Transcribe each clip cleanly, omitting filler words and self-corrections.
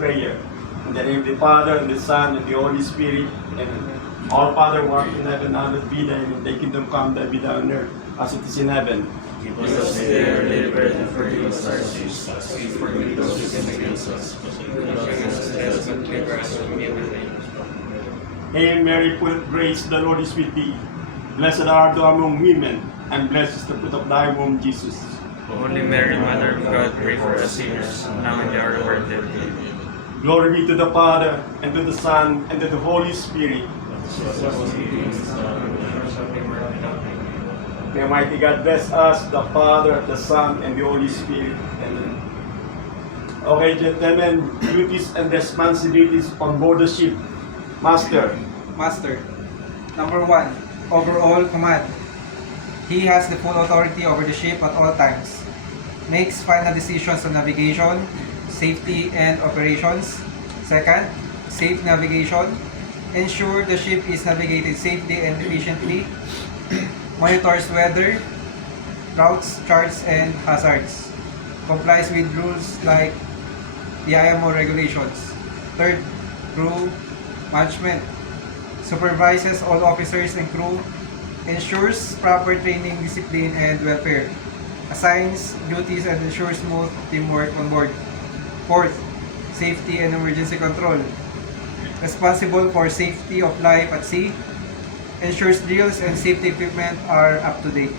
prayer. In the name of the Father, and the Son, and the Holy Spirit, Amen. Our Father who art in heaven, hallowed be thy name. Thy kingdom come, thy be done on earth, as it is in heaven. Give us today our daily bread, and forgive us our sins, as we forgive those who sin against us. Hail Mary, full of grace, the Lord is with thee. Blessed art thou among women, and blessed is the fruit of thy womb, Jesus. Holy Mary, Mother of God, pray for us sinners, now and at the hour of our death. Amen. Glory be to the Father, and to the Son, and to the Holy Spirit. May Almighty God bless us, the Father, the Son, and the Holy Spirit. Amen. Okay, gentlemen, duties and responsibilities on board the ship. Master. Master. Number 1. Overall command. He has the full authority over the ship at all times. Makes final decisions on navigation, safety, and operations. Second, safe navigation. Ensure the ship is navigated safely and efficiently. Monitors weather, routes, charts, and hazards. Complies with rules like the IMO regulations. Third, crew management. Supervises all officers and crew. Ensures proper training, discipline, and welfare. Assigns duties and ensures smooth teamwork on board. Fourth, safety and emergency control. Responsible for safety of life at sea. Ensures drills and safety equipment are up to date.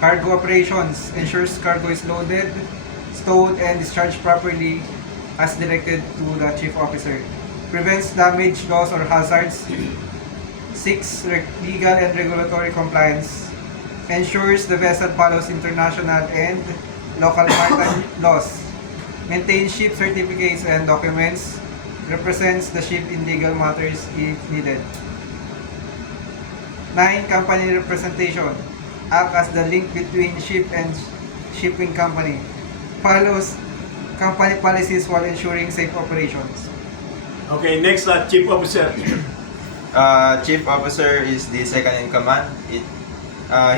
Cargo operations. Ensures cargo is loaded, stowed, and discharged properly as directed to the chief officer. Prevents damage, loss, or hazards. 6. Legal and regulatory compliance. Ensures the vessel follows international and local maritime laws. Maintains ship certificates and documents. Represents the ship in legal matters if needed. 9. Company representation. Act as the link between ship and shipping company. Follows company policies while ensuring safe operations. Okay, next, Chief Officer. Chief Officer is the second in command. He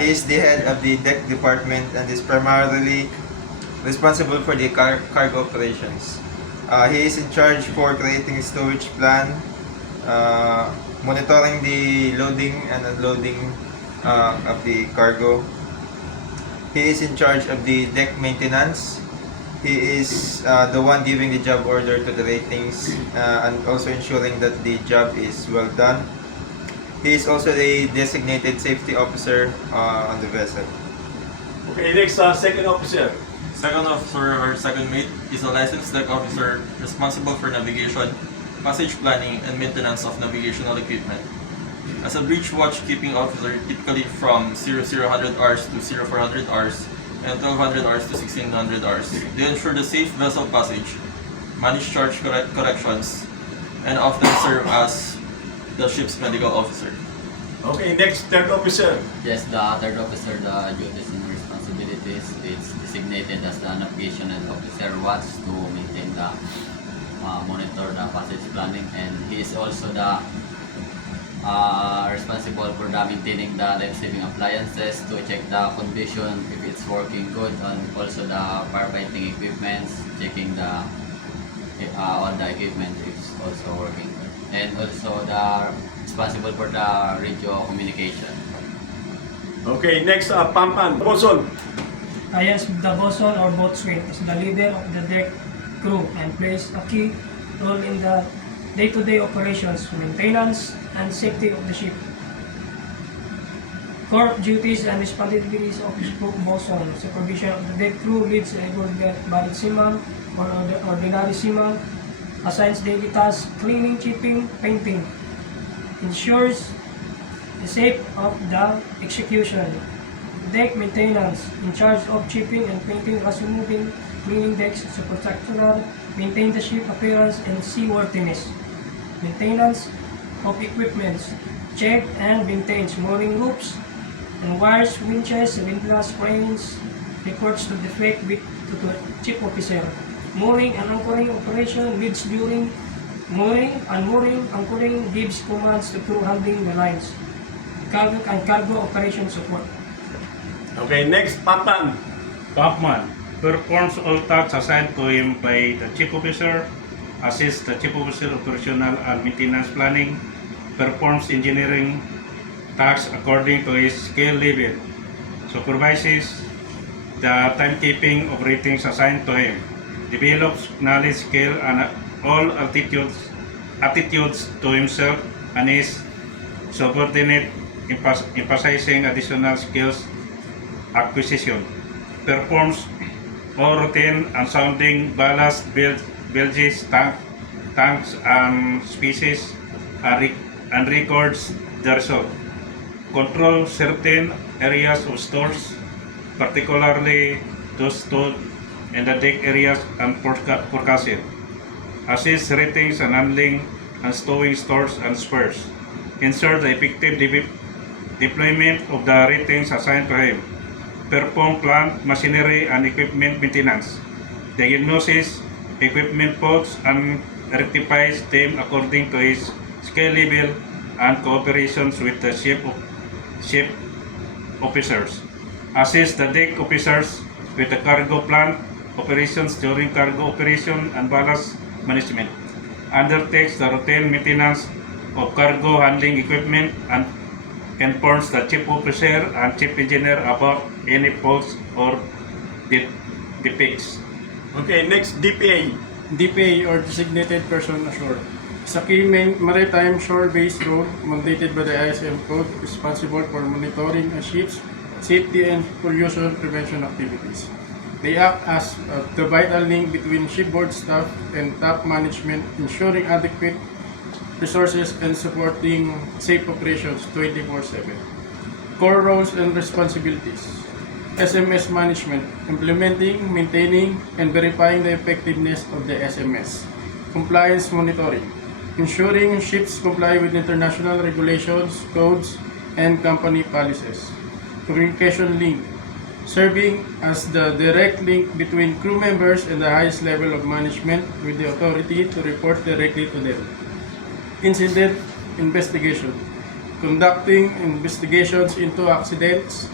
is the head of the deck department and is primarily responsible for the cargo operations. He is in charge for creating a stowage plan, monitoring the loading and unloading of the cargo. He is in charge of the deck maintenance. He is the one giving the job order to the ratings and also ensuring that the job is well done. He is also the designated safety officer on the vessel. Okay, next, Second Officer. Second officer or second mate is a licensed deck officer responsible for navigation, passage planning, and maintenance of navigational equipment. As a bridge watch-keeping officer, typically from 0000 hours to 0400 hours, and 1200 hours to 1600 hours. They ensure the safe vessel passage, manage charge corrections, and often serve as the ship's medical officer. Okay, next, Third Officer. Yes, the third officer, the duties and responsibilities, it's designated as the navigation and officer watch to maintain the monitor the passage planning, and he is also the responsible for the maintaining the life-saving appliances to check the condition if it's working good, and also the firefighting equipment, checking the all the equipment is also working good, and also the responsible for the radio communication. Okay, next, Pampan. Boson. Yes, the bosun or boatswain is the leader of the deck crew and plays a key role in the day-to-day operations, maintenance, and safety of the ship. Core duties and responsibilities of the bosun: supervision of the deck crew, leads able-bodied seaman or ordinary seaman, assigns daily tasks, cleaning, chipping, painting, ensures the safe of the execution. Deck maintenance, in charge of chipping and painting, as removing, cleaning decks, superstructural, maintain the ship appearance and seaworthiness. Maintenance of equipment, check and maintains mooring loops and wires, winches, windlass, cranes, reports to defect to the chief officer. Mooring and anchoring operation, leads during mooring, unmooring, anchoring, gives commands to crew handling the lines. Cargo and cargo operation support. Okay, next, Pampan. Pumpman performs all tasks assigned to him by the chief officer assists the Chief Officer Operational and Maintenance Planning, performs engineering tasks according to his skill level, supervises the timekeeping of ratings assigned to him, develops knowledge, skill, and all attitudes to himself and his subordinate, emphasizing additional skills acquisition, performs all routine and sounding ballast bilges, tanks and species, and records the result. Control certain areas of stores, particularly those stored in the deck areas and forecasting. Assist ratings and handling and stowing stores and spares. Ensure the effective deployment of the ratings assigned to him. Perform plant, machinery, and equipment maintenance. Diagnosis equipment faults and rectifies them according to his skill level and cooperations with the ship officers. Assist the deck officers with the cargo plant operations during cargo operation and ballast management. Undertakes the routine maintenance of cargo handling equipment and informs the chief officer and chief engineer about any faults or defects. Okay, next DPA. DPA or Designated Person Ashore is a key maritime shore-based role mandated by the ISM Code responsible for monitoring a ship's safety and pollution prevention activities. They act as the vital link between shipboard staff and top management, ensuring adequate resources and supporting safe operations 24/7. Core roles and responsibilities: SMS management, implementing, maintaining, and verifying the effectiveness of the SMS. Compliance monitoring, ensuring ships comply with international regulations, codes, and company policies. Communication link, serving as the direct link between crew members and the highest level of management with the authority to report directly to them. Incident investigation, conducting investigations into accidents,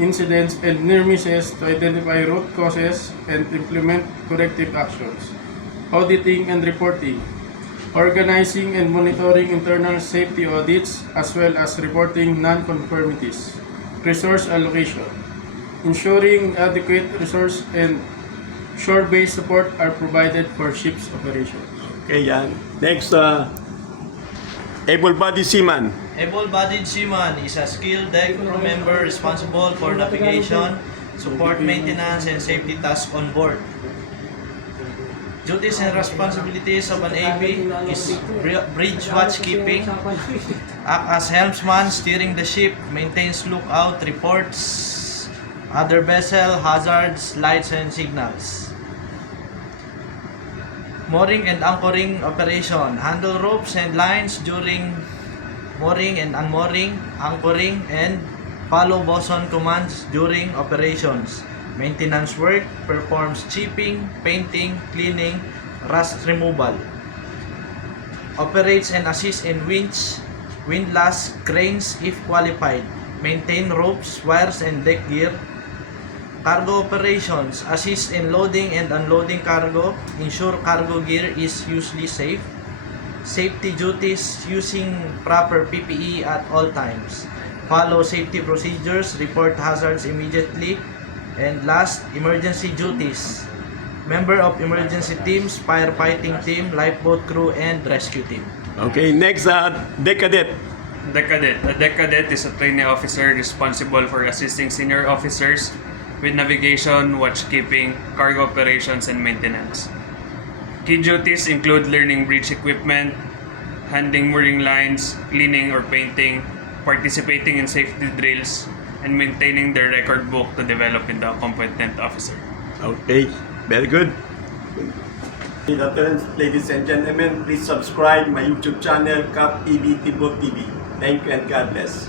incidents, and near misses to identify root causes and implement corrective actions. Auditing and reporting, organizing and monitoring internal safety audits as well as reporting non-conformities. Resource allocation, ensuring adequate resource and shore-based support are provided for ships operations. Okay, yan. Next, able-bodied seaman. Able-bodied seaman is a skilled deck crew member responsible for navigation, support maintenance, and safety tasks on board. Duties and responsibilities of an AB is bridge watch keeping, act as helmsman, steering the ship, maintains lookout, reports other vessel, hazards, lights, and signals. Mooring and anchoring operation, handle ropes and lines during mooring and unmooring, anchoring, and follow bosun commands during operations. Maintenance work, performs chipping, painting, cleaning, rust removal. Operates and assists in winch, windlass, cranes if qualified. Maintain ropes, wires, and deck gear. Cargo operations, assist in loading and unloading cargo, ensure cargo gear is usually safe. Safety duties, using proper PPE at all times. Follow safety procedures, report hazards immediately. And last, emergency duties. Member of emergency teams, firefighting team, lifeboat crew, and rescue team. Okay, next, deck cadet. Deck Cadet. A Deck Cadet is a trainee officer responsible for assisting senior officers with navigation, watchkeeping, cargo operations, and maintenance. Key duties include learning bridge equipment, handling mooring lines, cleaning or painting, participating in safety drills, and maintaining their record book to develop in the competent officer. Okay, very good. Ladies and gentlemen, please subscribe my YouTube channel, Cap EB Timbo TV. Thank you and God bless.